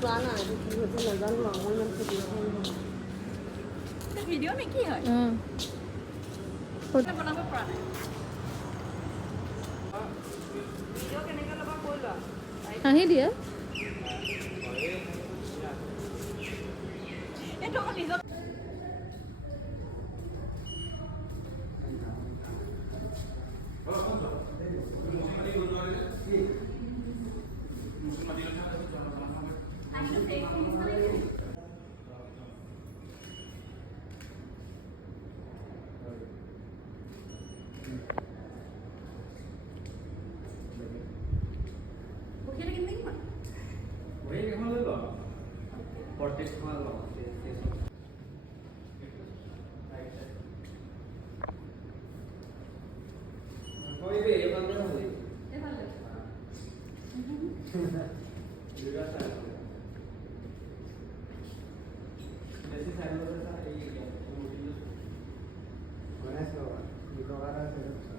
চোৱা নাই কি হৈছে নাজানো আৰু মই ইমান খেতি ভিডিঅ' নে কি হয় বনাব পৰা নাই ভিডিঅ' কেনেকৈ ল'বা কৈ লোৱা হাঁহি দিয়ে এইটো আকৌ নিজৰ Con eso, mi hogar hace